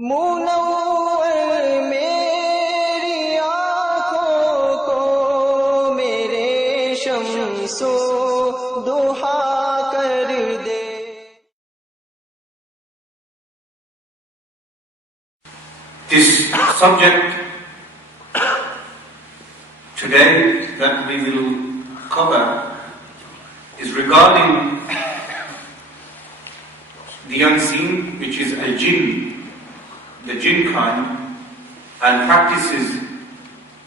मुनव्वर मेरी आँखों को मेरे शम्सो दुहा कर दे। This subject today that we will cover is regarding the unseen, which is al-jinn, the jinn kind, and practices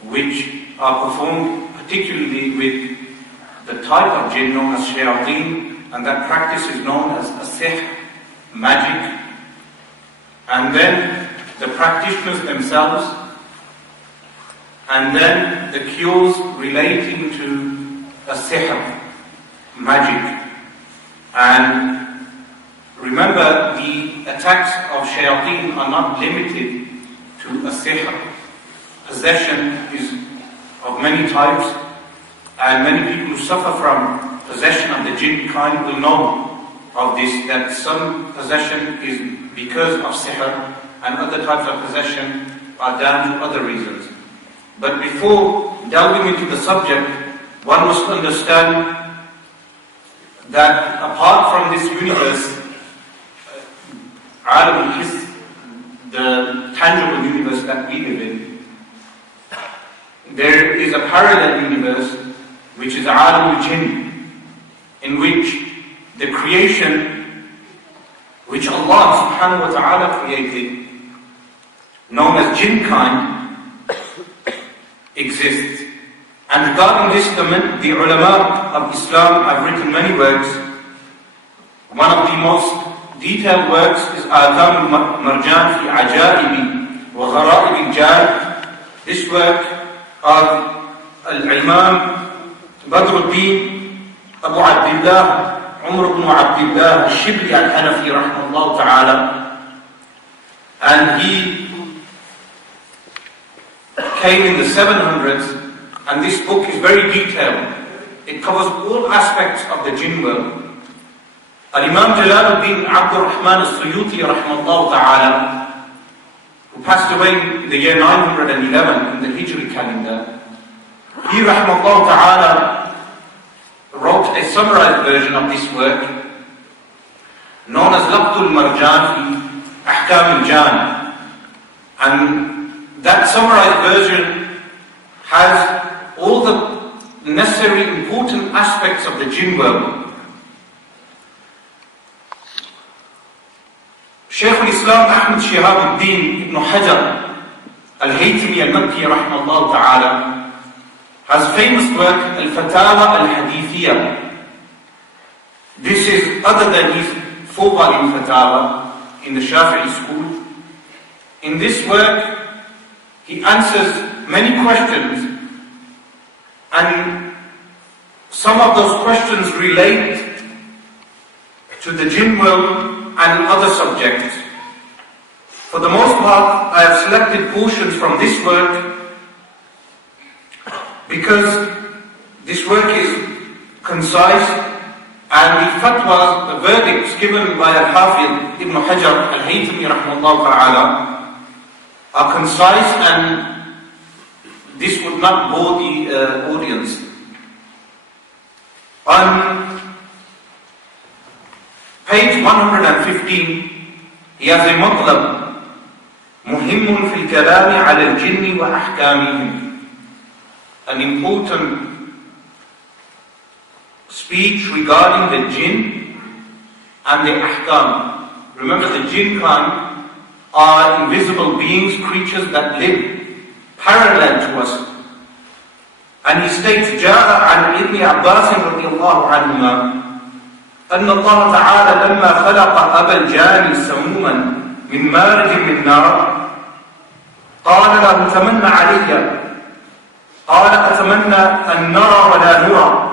which are performed particularly with the type of jinn known as shayateen, and that practice is known as sihr, magic, and then the practitioners themselves, and then the cures relating to sihr, magic. And remember, the attacks of shayateen are not limited to sihr. Possession is of many types, and many people who suffer from possession of the jinn kind will know of this, that some possession is because of sihr, and other types of possession are down to other reasons. But before delving into the subject, one must understand that apart from this universe, the tangible universe that we live in, there is a parallel universe which is Alam-ul-Jinn, in which the creation which Allah subhanahu wa ta'ala created, known as jinn kind, exists. And regarding this, the ulama of Islam have written many works. One of the most detailed works is Ihya-ul-Marjan fi Ajaibi wa Gharaib al-Jan. This work of Al-Imam Badruddin Abu Abdullah Umar ibn Abdullah al-Shibli al-Hanafi rahimahullah ta'ala, and he came in the 700s, and this book is very detailed. It covers all aspects of the jinn world. Al-Imam Jalaluddin Abdul Rahman al-Suyuti rahimahullah ta'ala, who passed away in the year 911 in the Hijri calendar, he rahimahullah ta'ala wrote a summarized version of this work known as Laqtul Marjan fi Ahkam al-Jan, and that summarized version has all the necessary important aspects of the jinn world. Ihya-ul-Islam Ahmad Shihabuddin ibn Hajar al-Haytami al-Makki rahimahullah ta'ala has famous work Al-Fatawa al-Hadithiyah. This is other than his 4-volume Fatawa in the Shafi'i school. In this work, he answers many questions, and some of those questions relate to the jinn world and other subjects. For the most part, I have selected portions from this work because this work is concise, and the fatwas, the verdicts given by Al-Hafidh Ibn Hajar al-Haytami rahimahullah ta'ala are concise, and this would not bore the audience. On page 115, he has a matlab, muhimmun fil kalami ala al-jinni wa ahkamihim, an important speech regarding the jinn and the ahkam. Remember, the jinn kind are invisible beings, creatures that live parallel to us. And he states, جاء عن ابن عباس رضي الله عنهما أن الله تعالى لما خلق أبا الجان سموما من مارج من نار قال له تمنى علي، قال أتمنى أن نرى ولا نرى.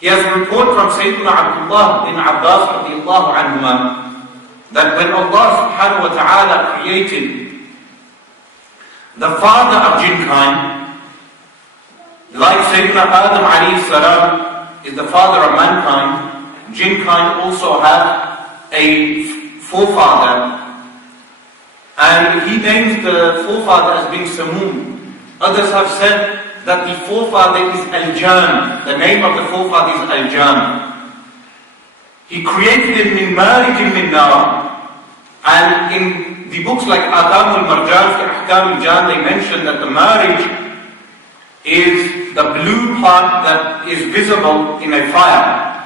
He has a report from Sayyidina Abdullah bin Abbas رضي الله عنهما that when Allah subhanahu wa ta'ala created the father of jinn kind, like Sayyidina Adam alayhi salam is the father of mankind, jinn kind also have a forefather And he names the forefather as being Samoom. Others have said that the forefather is Al-Jan. The name of the forefather is Al-Jan. He created him min marijin min nar. And in the books like Ihya-ul-Marjan fi Ahkam-ul-Jan, they mention that the marriage is the blue part that is visible in a fire.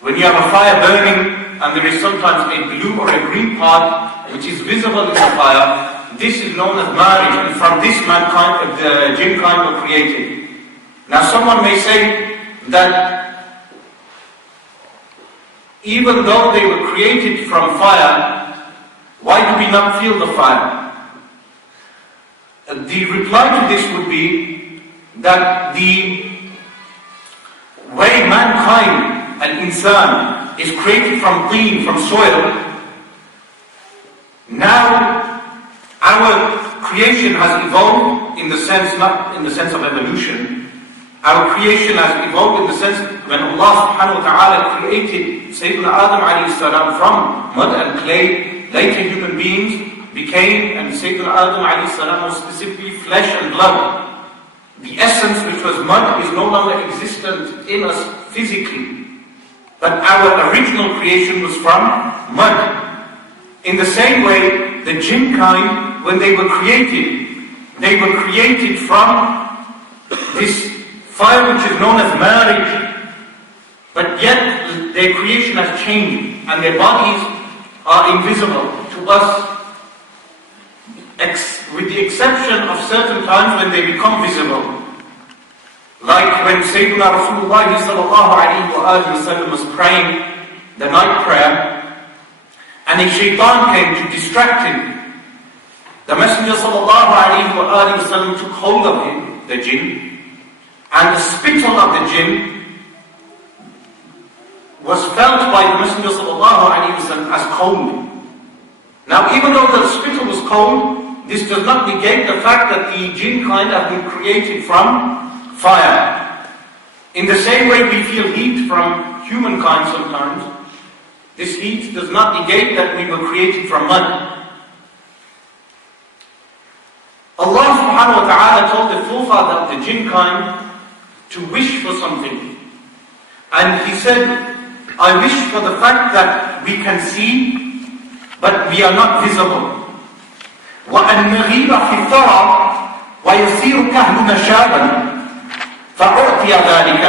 When you have a fire burning and there is sometimes a blue or a green part which is visible in the fire, this is known as marriage, and from this mankind, the jinn kind were created. Now someone may say that even though they were created from fire, why do we not feel the fire? The reply to this would be that the way mankind, al-insan, is created from teen, from soil, now our creation has evolved in the sense, not in the sense of evolution. Our creation has evolved in the sense when Allah subhanahu wa ta'ala created Sayyidina Adam alayhi salam from mud and clay, later human beings became, and Sayyidina Adam alayhi salam was specifically flesh and blood. The essence which was mud is no longer existent in us physically. But our original creation was from mud. In the same way, the jinn kind, when they were created from this fire which is known as marriage. But yet, their creation has changed and their bodies are invisible to us, with the exception of certain times when they become visible. Like when Sayyidina Rasulullah sallallahu alayhi wa sallam was praying the night prayer, and a shaitan came to distract him. The Messenger sallallahu alayhi wa sallam took hold of him, the jinn, and the spittle of the jinn was felt by the Messenger sallallahu alayhi wa sallam as cold. Now even though the spittle was cold, this does not negate the fact that the jinn kind have been created from fire. In the same way we feel heat from humankind sometimes, this heat does not negate that we were created from mud. Allah subhanahu wa ta'ala told the forefather of the jinn kind to wish for something. And he said, I wish for the fact that we can see, but we are not visible. وَأَنْ نَغِيبَ فِي الثَّرَى وَيَسِيرُ كَهْلُنَا شَابًا فَأُعْتِيَ ذَلِكَ.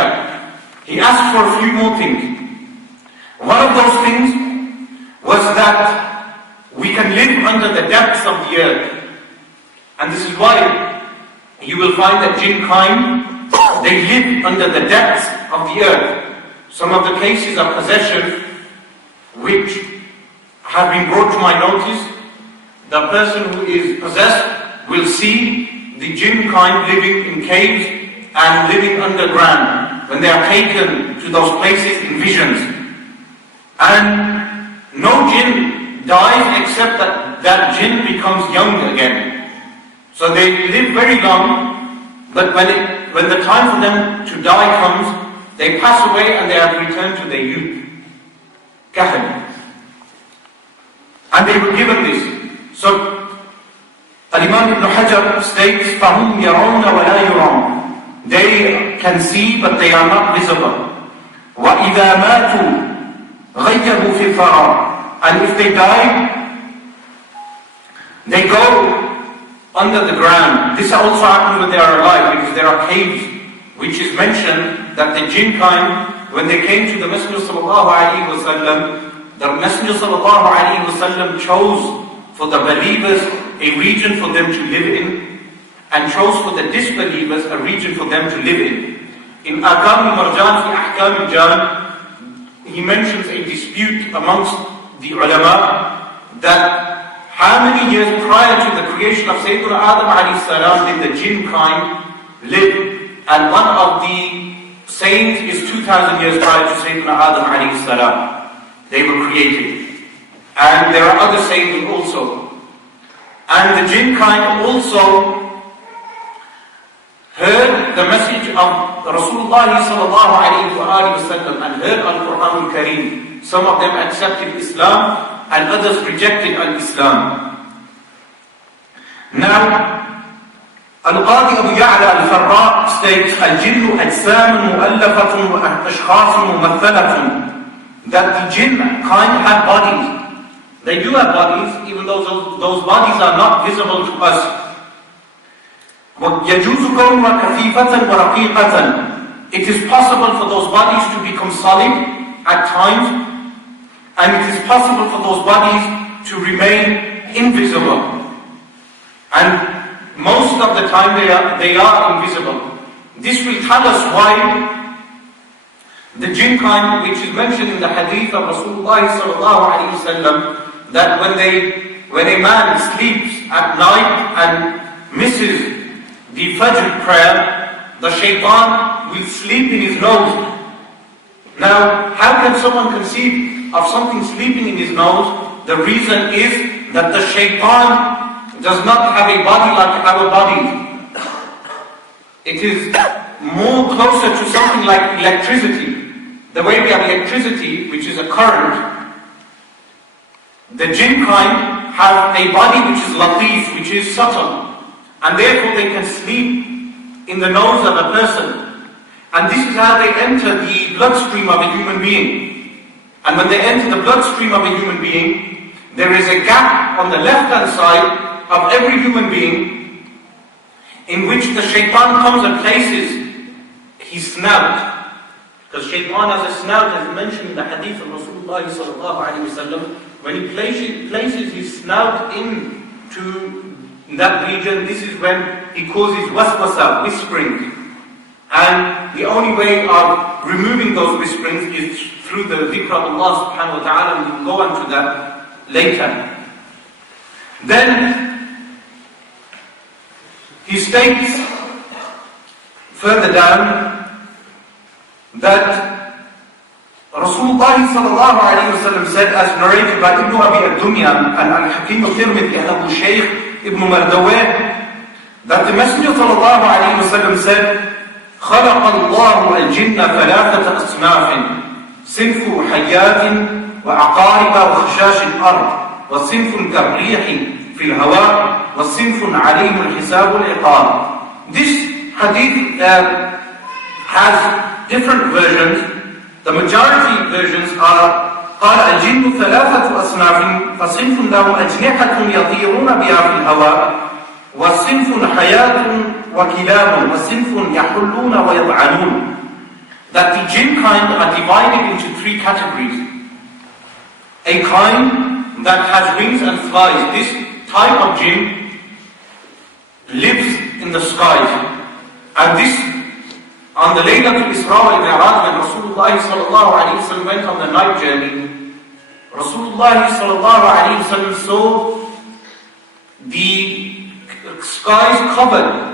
He asked for a few more things. One of those things was that we can live under the depths of the earth. And this is why you will find that jinn kind, they live under the depths of the earth. Some of the cases of possession which have been brought to my notice, the person who is possessed will see the jinn kind living in caves and living underground when they are taken to those places in visions. And no jinn dies except that jinn becomes young again. So they live very long, but when the time for them to die comes, they pass away and they have returned to their youth. Kahl. And they were given this. So Al-Imam Ibn Hajar states, فَهُمْ يَرَوْنَ وَلَا يُرَوْنَ. They can see but they are not visible. وَإِذَا مَاتُوا غَيَّهُ فِي الثَّرَى. And if they die, they go under the ground. This also happens when they are alive, because there are caves which is mentioned that the jinn kind, when they came to the Messenger sallallahu alaihi wasallam, the Messenger sallallahu alaihi wasallam chose for the believers a region for them to live in, and chose for the disbelievers a region for them to live in. In Ihya-ul-Marjan fi Ahkam-ul-Jan, he mentions a dispute amongst the ulama that how many years prior to the creation of Sayyidina Adam alayhi salam did the jinn kind live? And one of the sayings is 2,000 years prior to Sayyidina Adam alayhi salam. They were created. And there are other sayings also. And the jinn kind also heard the message of Rasulullah sallallahu alayhi wa sallam and heard Al-Quran al-Kareem. Some of them accepted Islam and others rejected Al-Islam. Now, Al-Qadi Abu Ya'la al-Farra states, Al-Jinnu ajsamun mu'allafatun wa ashkhasun mumathalatun, that the jinn kind have bodies. They do have bodies, even though those bodies are not visible to us. وَيَجُوزُ كَوْنُهَا كَثِيفَةً وَرَقِيقَةً. It is possible for those bodies to become solid at times, and it is possible for those bodies to remain invisible. And most of the time they are invisible. This will tell us why the jinn kind, which is mentioned in the hadith of Rasulullah sallallahu alaihi wasallam, that when a man sleeps at night and misses the Fajr prayer, the shaitan will sleep in his nose. Now, how can someone conceive of something sleeping in his nose? The reason is that the shaitan does not have a body like our bodies. It is more closer to something like electricity. The way we have electricity, which is a current, the jinn kind have a body which is latif, which is subtle, and therefore they can sleep in the nose of a person. And this is how they enter the bloodstream of a human being. And when they enter the bloodstream of a human being, there is a gap on the left-hand side of every human being in which the shaitan comes and places his snout. Because shaitan has a snout, as mentioned in the hadith of Rasulullah sallallahu alaihi wasallam. When he places his snout into that region, this is when he causes waswasa, whispering. And the only way of removing those whisperings is through the dhikr of Allah subhanahu wa ta'ala, and we'll go on to that later. Then he states further down that Rasulullah sallallahu alayhi wa sallam said, as narrated by Ibn Abi al-Dunya and Al-Hakim al-Tirmidhi and Abu Shaykh Ibn Mardaweh, that the Messenger sallallahu alayhi wa sallam said, خلق الله الجن ثلاثة أصناف صنف حيات وعقارب وخشاش الأرض وصنف كالريح في الهواء وصنف عليهم الحساب والعقاب. This hadith has different versions. The majority versions are قال الجن ثلاثة أصناف فصنف لهم أجنحة يطيرون بها في الهواء وصنف حياة وكلاب وصنف يحلون ويضعنون. That the jinn kind are divided into three categories. A kind that has wings and flies. This type of jinn lives in the skies. And this, on the Laylatul Isra wal Mi'raj, when Rasulullah sallallahu alayhi wa sallam went on the night journey, Rasulullah sallallahu alayhi wa sallam saw the skies covered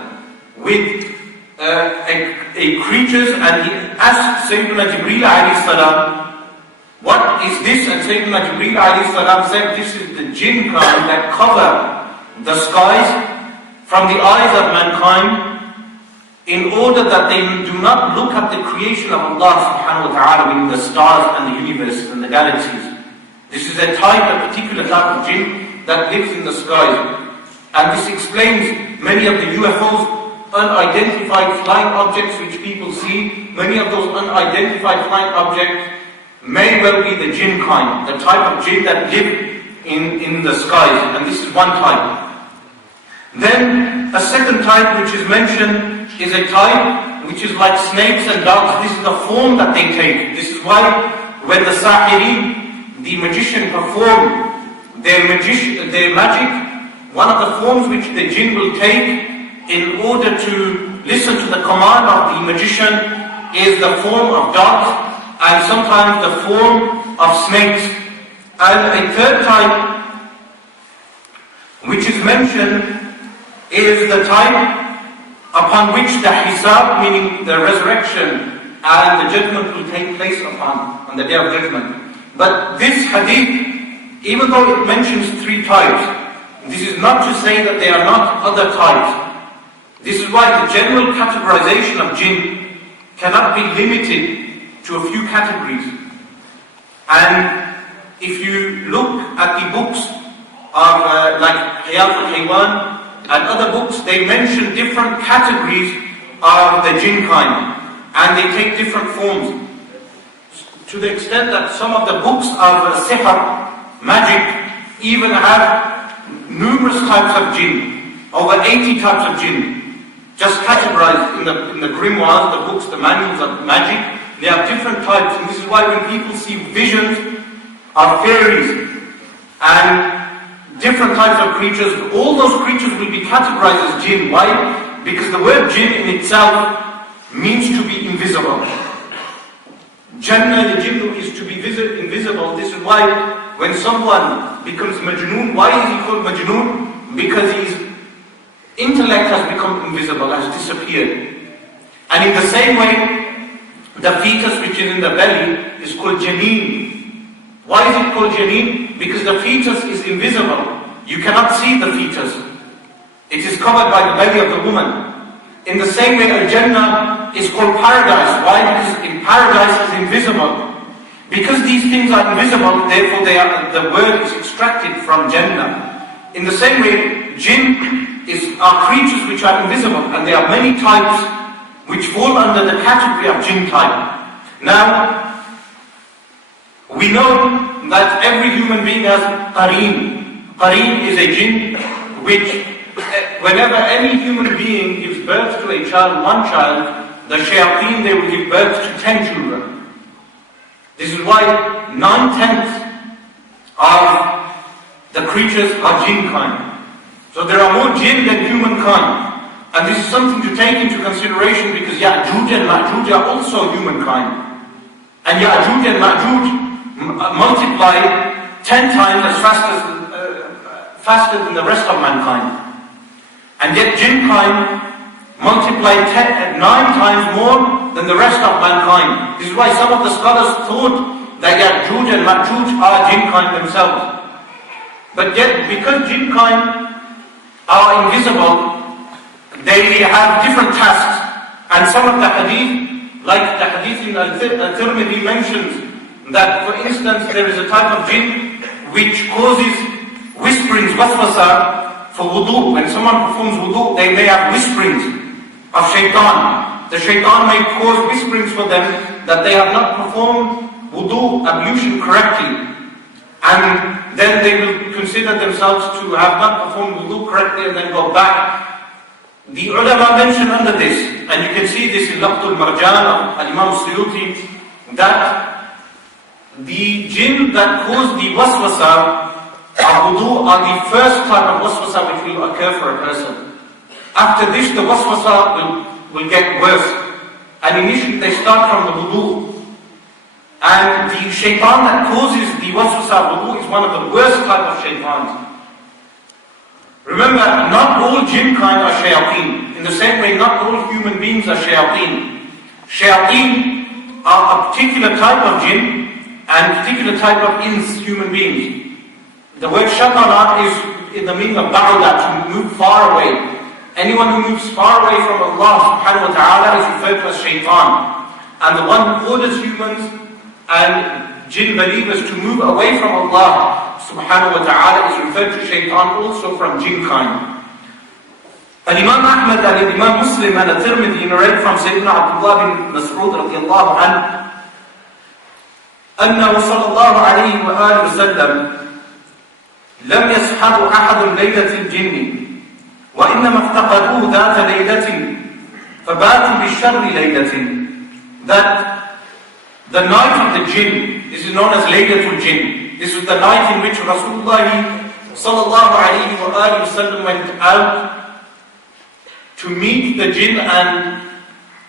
with creatures, and he asked Sayyidina Jibreel alayhi salam, what is this? And Sayyidina Jibreel alayhi salam said, this is the jinn kind that cover the skies from the eyes of mankind, in order that they do not look at the creation of Allah subhanahu wa ta'ala, meaning the stars and the universes and the galaxies. This is a particular type of jinn that lives in the skies. And this explains many of the UFOs, unidentified flying objects which people see. Many of those unidentified flying objects may well be the jinn kind, the type of jinn that live in the skies. And this is one type. Then a second type which is mentioned is a type which is like snakes and dogs. This is the form that they take. This is why when the sahirin, the magician, perform their magic, one of the forms which the jinn will take in order to listen to the command of the magician is the form of dogs, and sometimes the form of snakes. And a third type which is mentioned is the type upon which the hisab, meaning the resurrection and the judgment, will take place upon on the day of judgment. But this hadith, even though it mentions three types, this is not to say that there are not other types. This is why the general categorization of jinn cannot be limited to a few categories. And if you look at the books of like Ihya-ul-Islam and other books, they mention different categories of the jinn kind, and they take different forms. To the extent that some of the books of sihr, magic, even have numerous types of jinn, over 80 types of jinn, just categorized in the grimoires, the books, the manuals of magic. They have different types, and this is why when people see visions of fairies and different types of creatures, all those creatures will be categorized as jinn. Why? Because the word jinn in itself means to be invisible. Jannah, the jinn is to be invisible. This is why when someone becomes majnoon, why is he called majnoon? Because his intellect has become invisible, has disappeared. And in the same way, the fetus which is in the belly is called janeen. Why is it called janeen? Because the fetus is invisible. You cannot see the fetus. It is covered by the belly of the woman. In the same way, Al-Jannah is called paradise. Why? Because in paradise is invisible. Because these things are invisible, therefore the word is extracted from Jannah. In the same way, jinn are creatures which are invisible, and there are many types which fall under the category of jinn type. Now, we know that every human being has qareen. Qareen is a jinn which, whenever any human being gives birth to a child, one child, the shayateen, they will give birth to 10 children. This is why 9/10 of the creatures are jinn kind. So there are more jinn than humankind. And this is something to take into consideration, because Ya'juj and Ma'juj are also humankind. And Ya'juj and Ma'juj multiply 10 times as faster than the rest of mankind. And yet jinn kind multiply 9 times more than the rest of mankind. This is why some of the scholars thought that Ya'juj and Ma'juj are jinn kind themselves. But yet, because jinn kind are invisible, they have different tasks. And some of the hadith, like the hadith in Al-Tirmidhi mentions that, for instance, there is a type of jinn which causes whisperings, waswasa, for wudu. When someone performs wudu, they may have whisperings of shaitan. The shaitan may cause whisperings for them that they have not performed wudu, ablution correctly. And then they will consider themselves to have not performed wudu correctly and then go back. The ulama mention under this, and you can see this in Laqtul Marjan of Al-Imam Suyuti, that the jinn that cause the waswasa of wudu are the first type of waswasa which will occur for a person. After this, the waswasa will get worse. And initially they start from the wudu. And the shaitan that causes the waswasa of wudu is one of the worst type of shaitans. Remember, not all jinn kind are shayateen. In the same way, not all human beings are shayateen. Shayateen are a particular type of jinn and particular type of ins, human beings. The word shaytan is in the meaning of ba'uda, to move far away. Anyone who moves far away from Allah subhanahu wa ta'ala is referred to as shaitan. And the one who orders humans and jinn believers to move away from Allah subhanahu wa ta'ala is referred to shaitan, also from jinn kind. And Imam Ahmad and Imam Muslim and At-Tirmidhi narrate from Sayyidina Abdullah bin Mas'ud radiyallahu anhu أنه صلى الله عليه وآله وسلم لم يصحب أحد ليلة الجن وإنما افتقدوه ذات ليلة فباتوا بالشر ليلة. That the night of the jinn, this is known as Laylatul Jinn. This is the night in which Rasulullah sallallahu alayhi wa alihi wasallam went out to meet the jinn and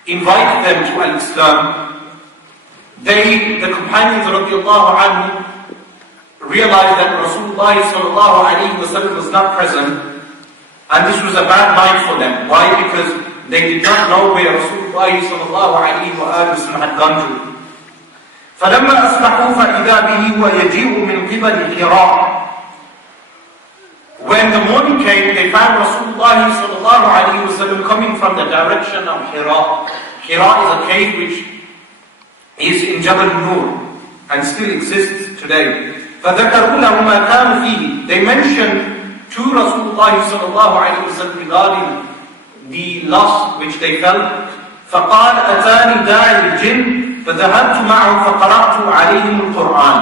invite them to Al-Islam. The companions radiallahu anhu realized that Rasulullah sallallahu alayhi wa sallam was not present, and this was a bad night for them. Why? Because they did not know where Rasulullah sallallahu alayhi wa sallam had gone to. فَلَمَّا أَصْبَحُوا فَإِذَا بِهِ وَيَجِيءُ مِنْ قِبَلِ حِرَاءٍ. When the morning came, they found Rasulullah sallallahu alayhi wa sallam coming from the direction of Hira. Hira is a cave which is in Jabal Nur and still exists today. فَذَكَرُوا لَهُ مَا كَانُوا فِيهِ. They mentioned to Rasulullah sallallahu alayhi wa sallam regarding the loss which they felt. فقال أتاني داعي الجن فذهبت معه فقرأت عليهم القرآن.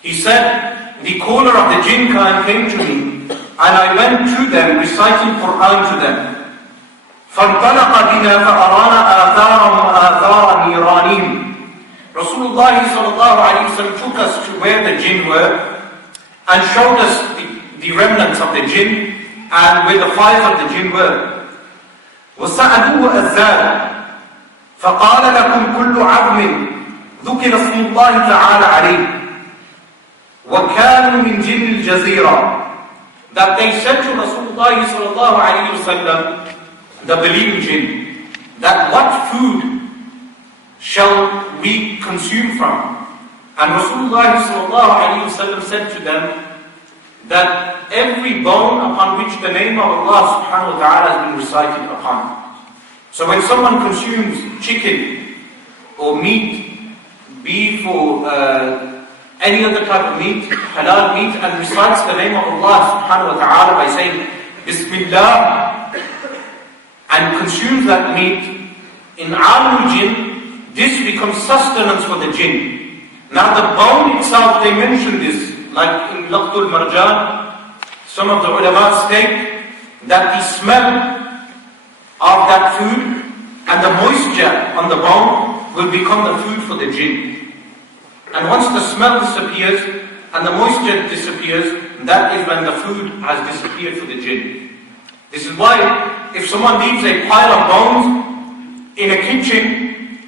He said, the caller of the jinn kind came to me, and I went to them reciting Quran to them. فانطلق بنا فأرانا آثارهم آثار نيرانهم. Rasulullah sallallahu alayhi wa sallam took us to where the jinn were and showed us the remnants of the jinn and where the fires of the jinn were. وسألوه الزاد فقال لكم كل عظم ذكر اسم الله تعالى عليه وكانوا من جن الجزيرة. That they said to Rasulullah sallallahu alayhi wa sallam, the believing jinn, that what food shall we consume from? And Rasulullah sallallahu alayhi wa sallam said to them that every bone upon which the name of Allah subhanahu wa ta'ala has been recited upon. So when someone consumes chicken or meat, beef or any other type of meat, halal meat, and recites the name of Allah subhanahu wa ta'ala by saying Bismillah and consumes that meat, in Alamul Jinn, this becomes sustenance for the jinn. Now the bone itself, they mention this, like in Laqtul Marjan, some of the ulama state that the smell of that food and the moisture on the bone will become the food for the jinn. And once the smell disappears and the moisture disappears, that is when the food has disappeared for the jinn. This is why if someone leaves a pile of bones in a kitchen,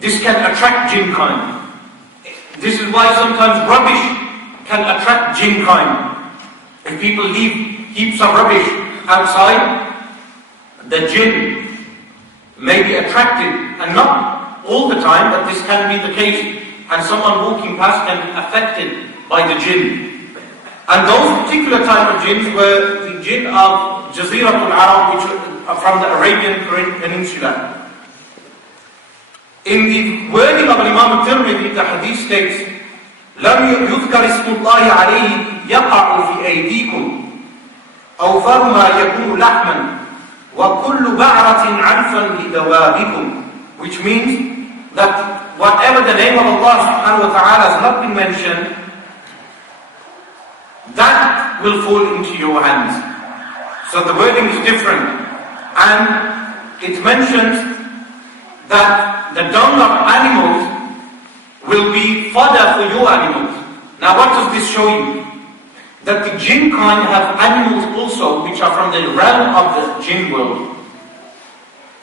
this can attract jinn kind. This is why sometimes rubbish can attract jinn kind. If people leave heaps of rubbish outside, the jinn may be attracted, and not all the time, but this can be the case. And someone walking past can be affected by the jinn. And those particular type of jinns were the jinn of Jaziratul Arab, which are from the Arabian Peninsula. In the wording of Imam al-Tirmidhi, the hadith states, لم يذكر اسم الله عليه يقع في أيديكم أوفر ما يكون لحما وكل بعرة عرفا لدوابكم, which means that whatever the name of Allah subhanahu wa ta'ala has not been mentioned, that will fall into your hands. So the wording is different, and it mentions that the dung of animals will be fodder for your animals. Now what does this show you? That the jinn kind have animals also which are from the realm of the jinn world.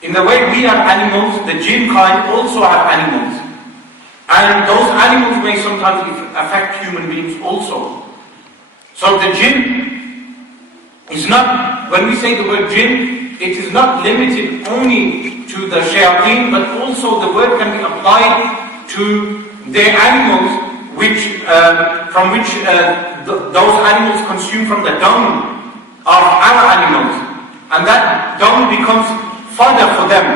In the way we have animals, the jinn kind also have animals. And those animals may sometimes affect human beings also. So the jinn is not, when we say the word jinn, it is not limited only to the shayateen, but also the word can be applied to their animals from which those animals consume from the dung of our animals. And that dung becomes fodder for them.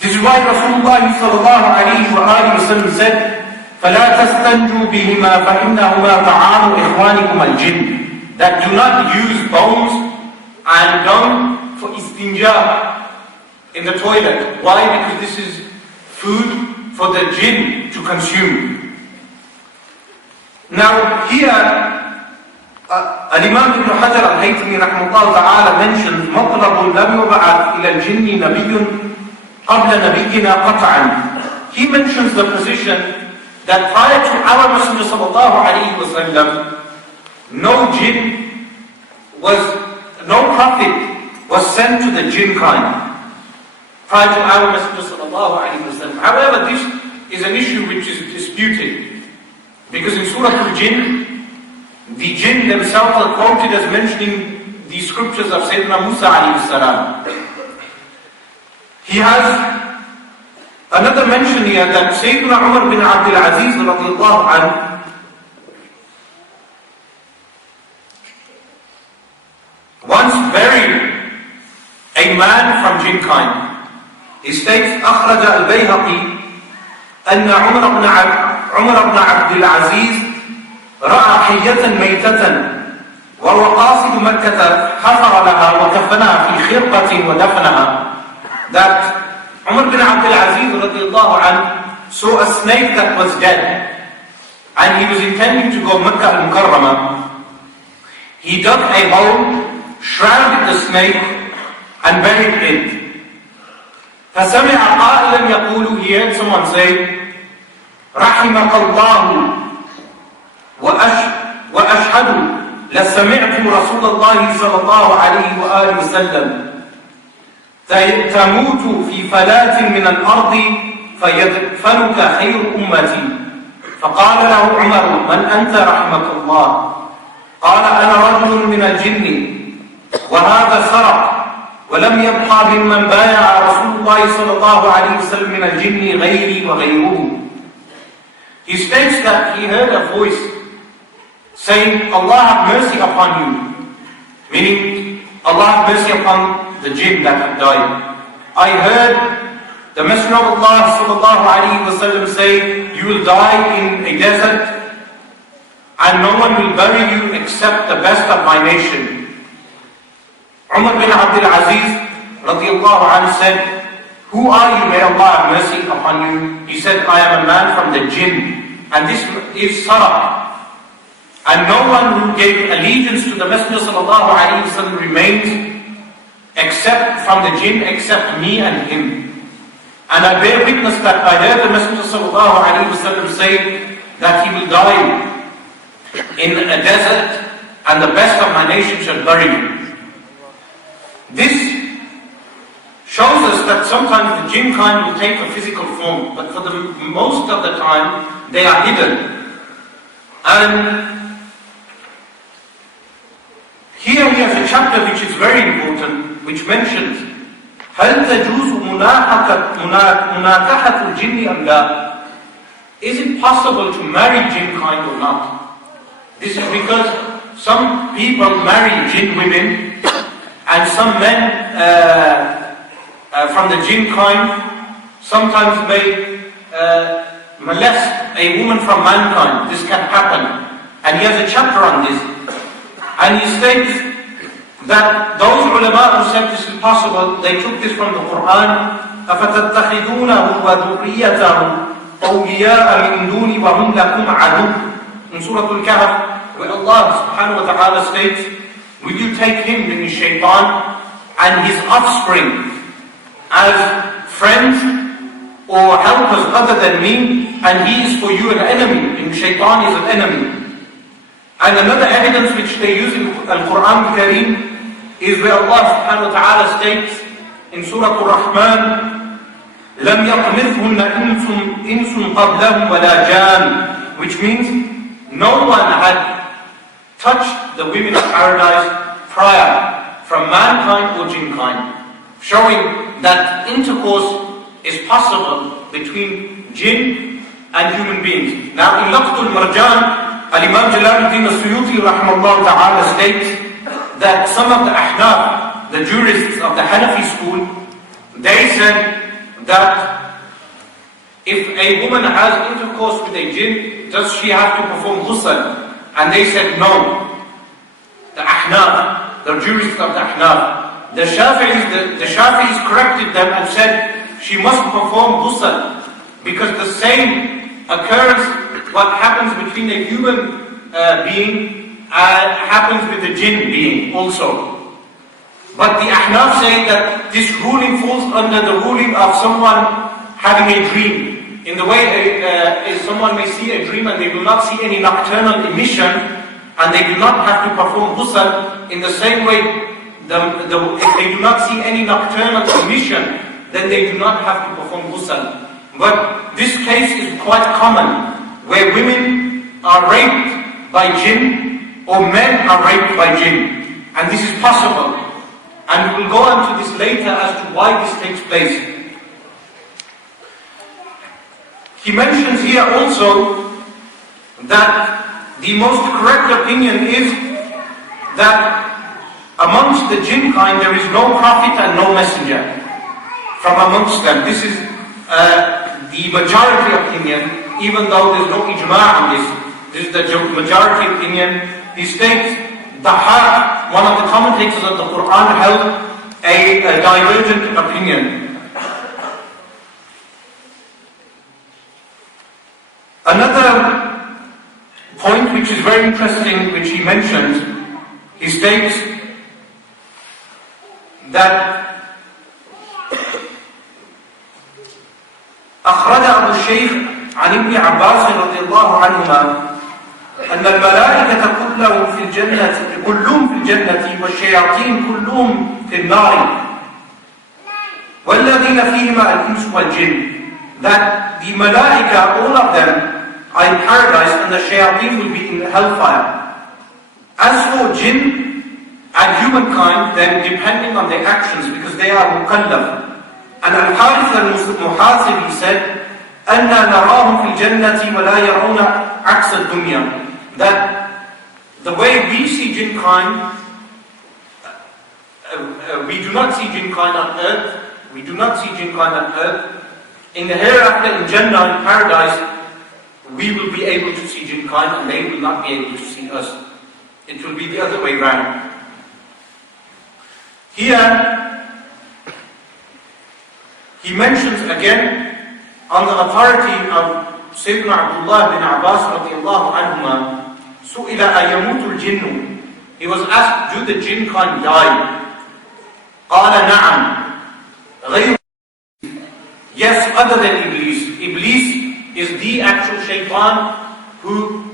This is why Rasulullah sallallahu alayhi wa sallam said, فَلَا تَسْتَنْجُوا بِهِمَا فَإِنَّهُمَا طَعَامُ إِخْوَانِكُمَ الْجِنِّ. That do not use bones and dung for istinja in the toilet. Why? Because this is food for the jinn to consume. Now here, Imam Ibn Hajar al-Haythami rahimahullah ta'ala mentions مَطْلَبٌ لَمْ يُبْعَثْ إِلَى الْجِنِّ نَبِيٌّ قَبْلَ نَبِيِّنَا قَطْعًا. He mentions the position that prior to our Messenger sallallahu alayhi wa sallam, no prophet was sent to the jinn kind prior to our Messenger sallallahu alayhi wa sallam. However, this is an issue which is disputed, because in Surah Al-Jinn, the jinn themselves are quoted as mentioning the scriptures of Sayyidina Musa alayhi salam. He has another mention here that Sayyidina Umar bin Abdul Aziz radiallahu anhu once buried a man from jinn kind. He states, أخرج البيهقي أن عمر بن عبد العزيز رأى حية ميتة وهو قاصد مكة حفر لها وكفنها في خرقة ودفنها. That Umar bin Abdul Aziz radiallahu anhu saw a snake that was dead, and he was intending to go Makkah al-Mukarramah. He dug a hole, shrouded the snake, and buried it. فسمع قائلا يقول, he heard someone say, رحمك الله وأشهد لسمعت رسول الله صلى الله عليه وآله وسلم تموت في فلاة من الأرض فيدفنك خير أمتي. فقال له عمر من أنت رحمك الله؟ قال أنا رجل من الجن وهذا سرق ولم يبقى ممن بايع رسول الله صلى الله عليه وسلم من الجن غيري وغيره. He states that he heard a voice saying, Allah have mercy upon you, meaning Allah have mercy upon the jinn that have died. I heard the Messenger of Allah sallallahu alaihi wasallam say, you will die in a desert and no one will bury you except the best of my nation. Umar bin Abdul Aziz radiallahu anhu said, who are you, may Allah have mercy upon you? He said, I am a man from the jinn, and this is Saraq. And no one who gave allegiance to the Messenger sallallahu alaihi wasallam remains except from the jinn, except me and him. And I bear witness that I heard the Messenger sallallahu alaihi wasallam say that he will die in a desert and the best of my nation shall bury him. This shows us that sometimes the jinn kind will take a physical form, but for the most of the time they are hidden. And here he has a chapter which is very important, which mentions هل تجوز مناكحة الجن أم لا? Is it possible to marry jinn kind or not? This is because some people marry jinn women, and some men from the jinn kind sometimes may molest a woman from mankind. This can happen, and he has a chapter on this. And he states that those ulama who said this is possible, they took this from the Quran. أَفَتَتَّخِذُونَهُ وَذُرِّيَّتَهُ أَوْلِيَاءَ مِن دُونِي وَهُمْ لَكُمْ عَدُوٌّ. In Surah Al-Kahf, where Allah subhanahu wa ta'ala states, will you take him, meaning shaitan, and his offspring as friends or helpers other than me, and he is for you an enemy, and shaitan is an enemy. And another evidence which they use in Al-Quran Kareem is where Allah subhanahu wa ta'ala states in Surah Al-Rahman, لَمْ يَطْمِثْهُنَّ إِنسٌ قَبْلَهُمْ وَلَا جَانٌ, which means no one had touched the women of paradise prior from mankind or jinn kind, showing that intercourse is possible between jinn and human beings. Now in Lafzul Marjan, Al-Imam Jalaluddin As-Suyuti rahimahullah ta'ala states that some of the Ahnaf, the jurists of the Hanafi school, they said that if a woman has intercourse with a jinn, does she have to perform ghusl? And they said no. The Ahnaf, the jurists of the Ahnaf. The Shafi'is corrected them and said she must perform ghusl, because the same occurs, what happens between a human being happens with the jinn being also. But the Ahnaf say that this ruling falls under the ruling of someone having a dream. In the way someone may see a dream and they do not see any nocturnal emission, and they do not have to perform ghusl, in the same way, if they do not see any nocturnal emission, then they do not have to perform ghusl. But this case is quite common, where women are raped by jinn or men are raped by jinn. And this is possible. And we will go on to this later as to why this takes place. He mentions here also that the most correct opinion is that amongst the jinn kind there is no prophet and no messenger from amongst them. This is the majority opinion. Even though there's no ijma' on this, this is the majority opinion. He states Dahaq, one of the commentators of the Quran, held a divergent opinion. Another point which is very interesting, which he mentions, he states that أخرج أبو الشيخ عن ابن عباس رضي الله عنهما أن الملائكة كلهم في الجنة والشياطين كلهم في النار والذين فيهما الإنس والجن, that the malaika, all of them, are in paradise and the shayateen will be in hellfire. As for jinn and humankind, then depending on their actions, because they are mukallaf. And Al-Harith al-Muhasibi said, أَنَّا نَرَاهُمْ فِي الْجَنَّةِ وَلَا يَرَوْنَ عَكْسَ الدُّنْيَا, that the way we see jinn kind, we do not see jinn kind on earth. We do not see jinn kind on earth. In the hereafter, in Jannah, in paradise, we will be able to see jinn kind and they will not be able to see us. It will be the other way round. Here, he mentions again, on the authority of Sayyidina Abdullah bin Abbas radiallahu anhuma, سُئِلَ أَيَمُوتُ الْجِنُّ, he was asked, do the jinn kind die? قَالَ نَعَمْ غَيْرُ, yes, other than Iblis. Iblis is the actual shaitan who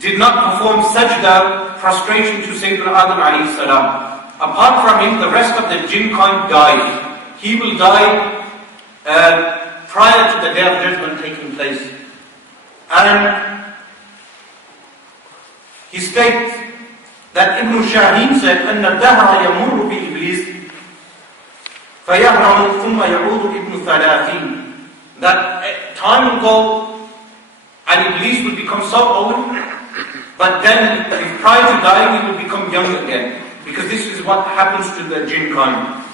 did not perform sajda, prostration to Sayyidina Adam alayhi salam. Apart from him, the rest of the jinn kind died. He will die prior to the day of judgment taking place. And he states that Ibn Shaheen said, أَنَّ الدَّهْرَ يَمُرُّ بِإِبْلِيسِ فَيَهْرَمُ ثُمَّ يَعُودُ إِبْنُ ثَلَاثِينَ, that time will go and Iblis will become so old, but then prior to dying he will become young again, because this is what happens to the jinn kind.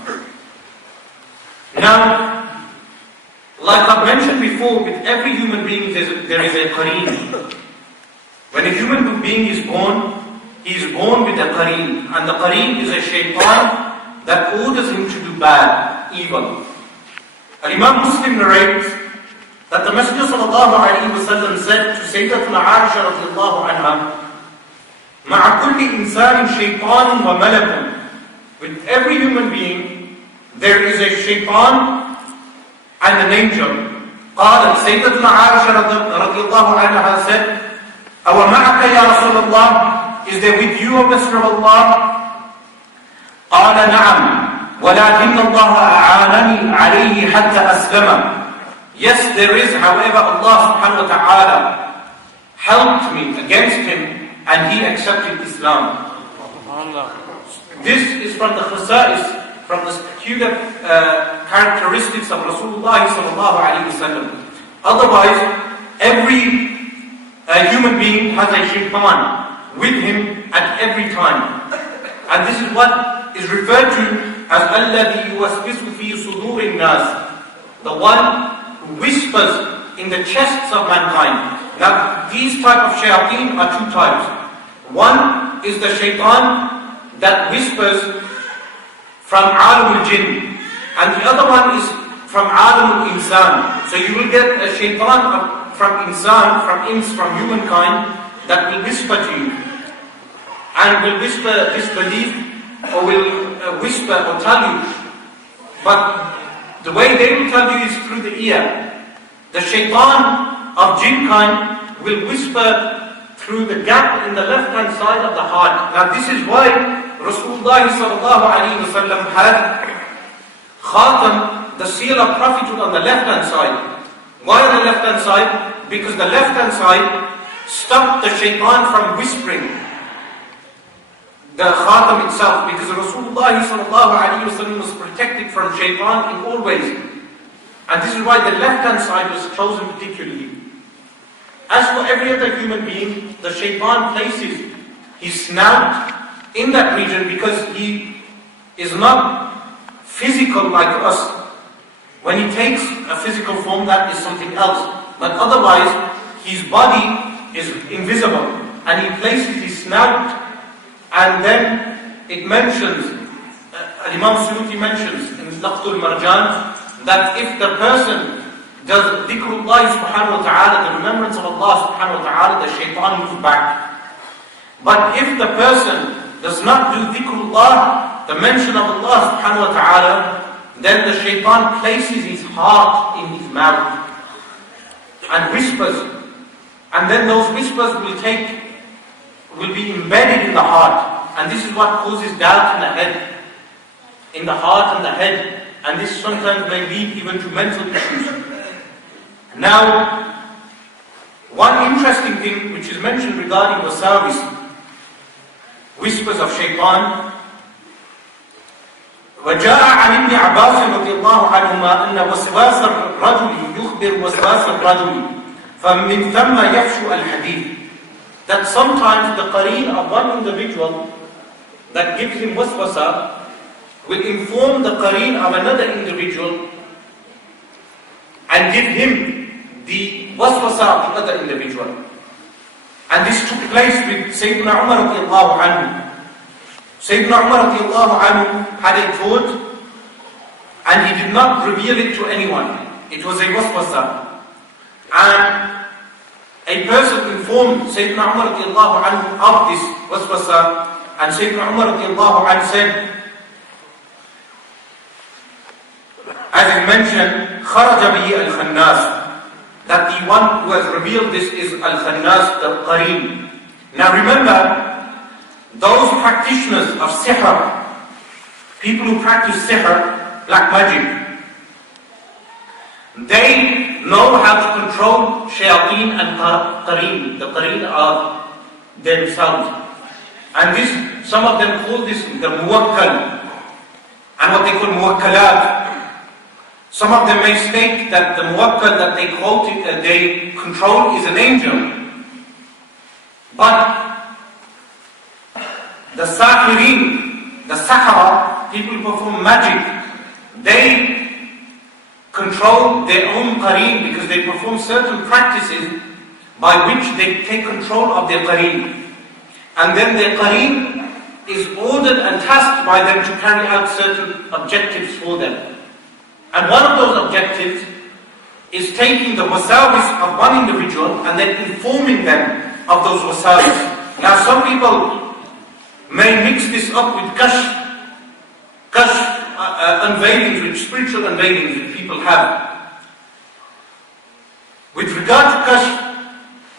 Now, like I've mentioned before, with every human being there is a qareen. When a human being is born, he is born with a qareen, and the qareen is a shaitan that orders him to do bad, evil. Imam Muslim narrates that the Messenger sallallahu alayhi wa sallam said to Sayyidatuna Aisha radiallahu anha, مَعَ كُلِّ إِنسَانٍ شَيْطَانٌ وَمَلَكٌ, with every human being there is a shaitan and an angel. قالت Sayyidatuna Aisha radiallahu anha said, أَوَ مَعَكَ يَا رَسُولَ اللَّهِ, is there with you, O Messenger of Allah? قال نعم ولكن الله أعانني عليه حتى أسلم. Yes, there is, however, Allah subhanahu wa ta'ala helped me against him and he accepted Islam. This is from the khasa'is, from the peculiar characteristics of Rasulullah sallallahu alayhi wa sallam. Otherwise, every human being has a shaitan with him at every time. And this is what is referred to as الَّذِي يُوَسْوِسُ فِي صُدُورِ النَّاسِ, the one who whispers in the chests of mankind. Now, these type of shayateen are two types. One is the shaitan that whispers from alamul jinn, and the other one is from alamul insan. So you will get a shaitan from insan, from humankind, that will whisper to you, and will whisper disbelief, or will whisper or tell you. But the way they will tell you is through the ear. The shaitan of jinn kind will whisper through the gap in the left-hand side of the heart. Now this is why Rasulullah sallallahu alayhi wa sallam had khatam, the seal of prophethood, on the left-hand side. Why on the left-hand side? Because the left-hand side stopped the shaitan from whispering the khatam itself, because Rasulullah sallallahu alayhi wa sallam was protected from shaitan in all ways. And this is why the left-hand side was chosen particularly. As for every other human being, the shaitan places his snout in that region because he is not physical like us. When he takes a physical form, that is something else. But otherwise, his body is invisible, and he places his snout And then it mentions, Imam Suyuti mentions in Laqtul Marjan, that if the person does dhikrullah subhanahu wa ta'ala, the remembrance of Allah subhanahu wa ta'ala, the shaitan moves back. But if the person does not do dhikrullah, the mention of Allah subhanahu wa ta'ala, then the shaitan places his heart in his mouth and whispers. And then those whispers will be embedded in the heart. And this is what causes doubt in the head, in the heart and the head. And this sometimes may lead even to mental issues. Now, one interesting thing which is mentioned regarding wasawis, whispers of shaitan, وجاء عن ابن عباس رضي الله عنهما أن وسواس الرجل يخبر وسواس الرجل فمن ثم يفشو الحديث. That sometimes the qareen of one individual that gives him waswasa will inform the qareen of another individual and give him the waswasa of the other individual. And this took place with Sayyidina Umar radiallahu anhu. Sayyidina Umar radiallahu anhu had a thought and he did not reveal it to anyone. It was a waswasa. And a person informed Sayyidina Umar radiallahu anhu of this waswasa, and Sayyidina Umar radiallahu anhu said, as I mentioned, خَرَجَ بِهِ الْخَنَّاسِ, that the one who has revealed this is Al-Khannas, the Qareen. Now remember, those practitioners of sihr, people who practice sihr, black magic, they know how to control shayateen and qareen. The qareen are themselves. And this, some of them call this the muwakkal, and what they call muwakkalat. Some of them may state that the muwakkal that they control is an angel. But the sahirin, the sahara, people who perform magic, they control their own qareen because they perform certain practices by which they take control of their qareen. And then their qareen is ordered and tasked by them to carry out certain objectives for them. And one of those objectives is taking the wasawis of one individual and then informing them of those wasawis. Now some people may mix this up with kashf unveilings, which spiritual unveilings that people have. With regard to kashf,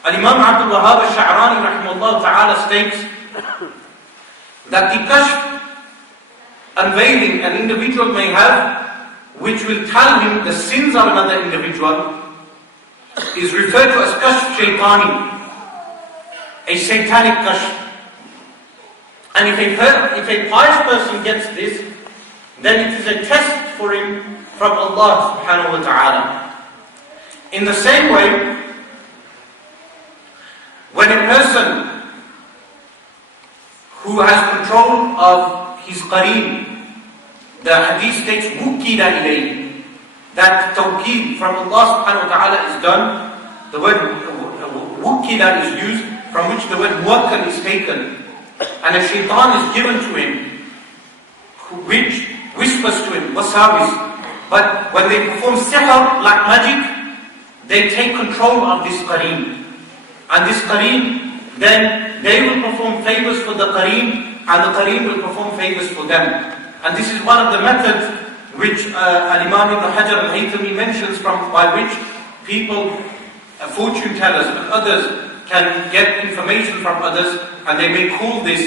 Al-Imam Abdul Wahhab al-Sha'rani rahimahullah ta'ala states that the kashf unveiling an individual may have, which will tell him the sins of another individual, is referred to as kashf shaitani, a satanic kashf. And if a pious person gets this, then it is a test for him from Allah subhanahu wa ta'ala. In the same way, when a person who has control of his qareen, the hadith states, wukila ilayhi, that tawqeed from Allah subhanahu wa ta'ala is done. The word wukila is used, from which the word muwakkal is taken. And a shaitan is given to him, which whispers to him, wasawis. But when they perform sihr, black magic, they take control of this qareen. And this qareen, then they will perform favors for the qareen, and the qareen will perform favors for them. And this is one of the methods which Al-Imam Ibn Hajar al-Haythami mentions, by which people, fortune tellers and others, can get information from others, and they may call this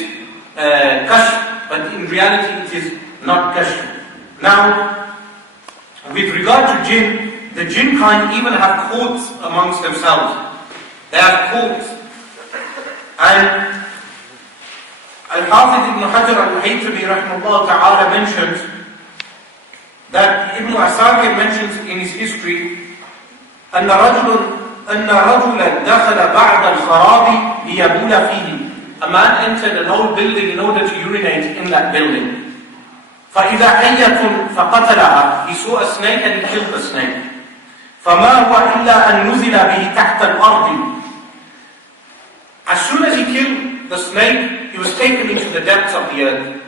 kashf, but in reality it is not kashf. Now, with regard to jinn, the jinn kind even have courts amongst themselves. They have courts. And Al-Hafidh Ibn Hajar al-Haythami rahimahullah ta'ala mentions that Ibn Asakir mentions in his history أن رجلا دخل بعد الخراب ليبول فيه. A man entered an old building in order to urinate in that building. فإذا حية فقتلها. He saw a snake and he killed the snake. فما هو إلا أن نزل به تحت الأرض. As soon as he killed the snake, he he was taken into the depths of the earth.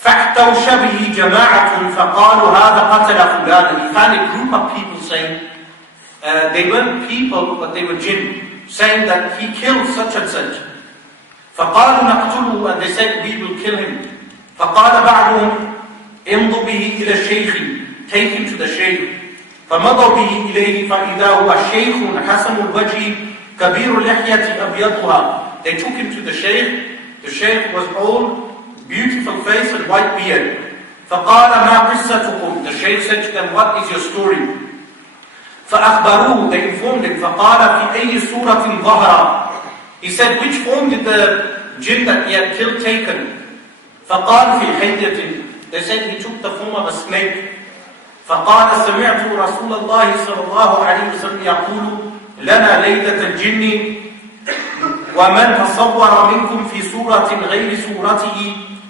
فَاحْتَوْشَ بِهِ جَمَاعَةٌ فَقَالُوا هَذَا قَتَلَ فُلَانًا. He found a group of people saying, they weren't people, but they were jinn, saying that he killed such and such. فَقَالُوا نَقْتُلُهُ, and they said, we will kill him. فَقَالَ بَعْضُهُمْ اِمْضُ بِهِ إِلَى الشَّيْخِ, take him to the shaykh. فَمَضَوْا بِهِ إِلَيْهِ فَإِذَا هُوَ شَيْخٌ حَسَنُ الْوَجْهِ كَبِيرُ الْلِحْيَةِ أَبْيَضُهَا. They took him to the shaykh. The shaykh was old, beautiful face and white beard. فَقَالَ مَا قِصَّتُكُمْ. The shaykh said to them, what is your story? فَأَخْبَرُوهُ. They informed him. فَقَالَ فِي أَيِّ سُورَةٍ ظَهَرَ. He said, which form did the jinn that he had killed taken? فَقَالَ فِي حَيَّةٍ. They said he took the form of a snake. فَقَالَ سَمِعْتُ رَسُولَ اللَّهِ صَلَى اللَّهُ عَلَيْهِ وسلم يَقُولُ لَنَا لَيْلَةَ الْجِنِّ وَمَنْ تَصَوَّرَ مِنْكُمْ فِي سُورَةٍ غَيْرِ سُورَتِهِ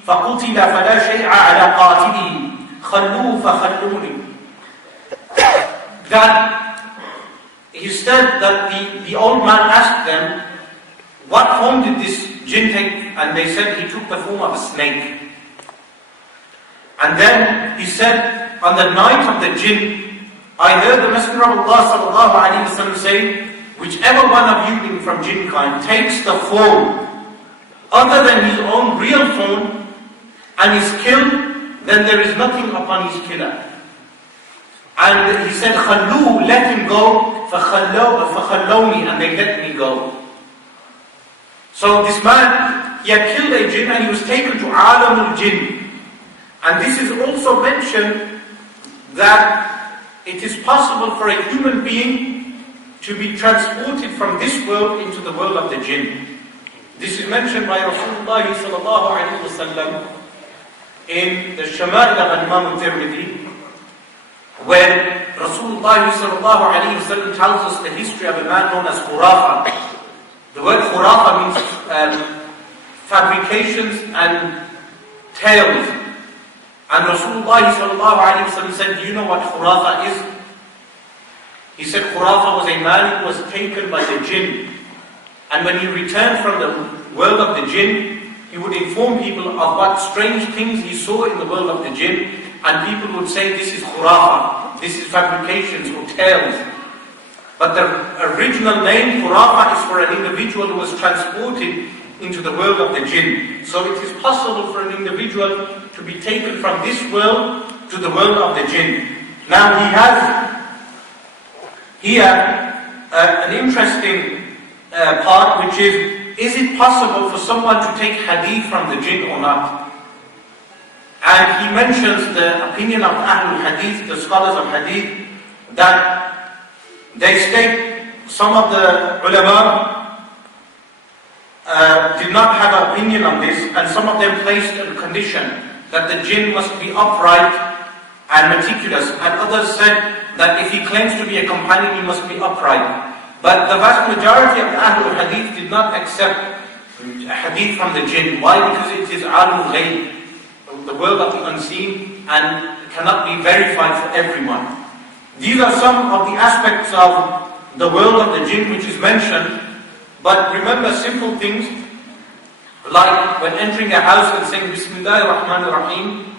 فَقُتِلَ فَلَا شَيْءَ عَلَى قَاتِلِهِ خَلُّوهُ فَخَلُّونِي. That he said that the old man asked them, what form did this jinn take? And they said he took the form of a snake. And then he said, on the night of the jinn, I heard the Messenger of Allah sallallahu alaihi wasallam say, whichever one of you from jinn kind takes the form other than his own real form and is killed, then there is nothing upon his killer. And he said, Khallu, let him go, فَخَلَّوْنِي, and they let me go. So this man, he had killed a jinn and he was taken to Alamul Jinn. And this is also mentioned that it is possible for a human being to be transported from this world into the world of the jinn. This is mentioned by Rasulullah sallallahu alaihi wasallam in the Shama'il of Imam al-Tirmidhi, where Rasulullah sallallahu alaihi wasallam tells us the history of a man known as Khurafa. The word Khurafa means fabrications and tales. And Rasulullah sallallahu alaihi wasallam said, do you know what Khurafa is? He said Khurafa was a man who was taken by the jinn. And when he returned from the world of the jinn, he would inform people of what strange things he saw in the world of the jinn. And people would say, this is Khurafa, this is fabrications or tales. But the original name Khurafa is for an individual who was transported into the world of the jinn. So it is possible for an individual to be taken from this world to the world of the jinn. Now he has here an interesting part, which is it possible for someone to take hadith from the jinn or not? And he mentions the opinion of Ahlul Hadith, the scholars of hadith, that they state some of the ulama did not have an opinion on this, and some of them placed a condition that the jinn must be upright and meticulous, and others said that if he claims to be a companion, he must be upright. But the vast majority of the Ahlul Hadith did not accept hadith from the jinn. Why? Because it is alimul ghayb, the world of the unseen, and cannot be verified for everyone. These are some of the aspects of the world of the jinn which is mentioned. But remember simple things like when entering a house and saying Bismillah ar-Rahman ar-Rahim.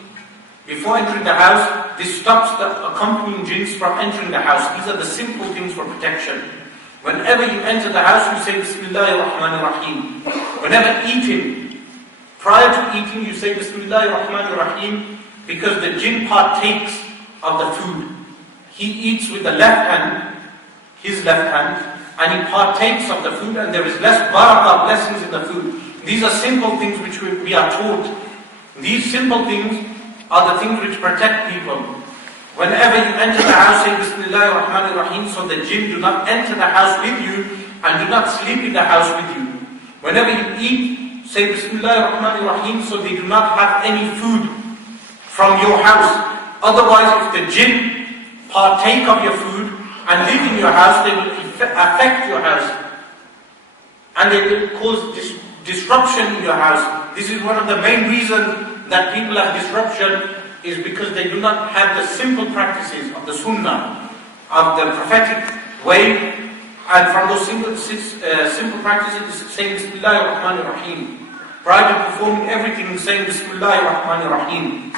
Before entering the house, this stops the accompanying jinns from entering the house. These are the simple things for protection. Whenever you enter the house, you say Bismillah ar-Rahman ar-Rahim. Whenever eating, prior to eating, you say Bismillah ar-Rahman ar-Rahim, because the jinn partakes of the food. He eats with the left hand, his left hand, and he partakes of the food, and there is less barakah, blessings in the food. These are simple things which we are taught. These simple things are the things which protect people. Whenever you enter the house, say Bismillah ar-Rahman ar-Rahim, so the jinn do not enter the house with you and do not sleep in the house with you. Whenever you eat, say Bismillah ar-Rahman ar-Rahim, so they do not have any food from your house. Otherwise, if the jinn partake of your food and live in your house, they will affect your house. And they will cause disruption in your house. This is one of the main reasons that people have disruption, is because they do not have the simple practices of the sunnah, of the prophetic way, And from those simple practices is saying Bismillah ar-Rahman ar-Rahim. Prior to performing everything, saying Bismillah ar-Rahman ar-Rahim.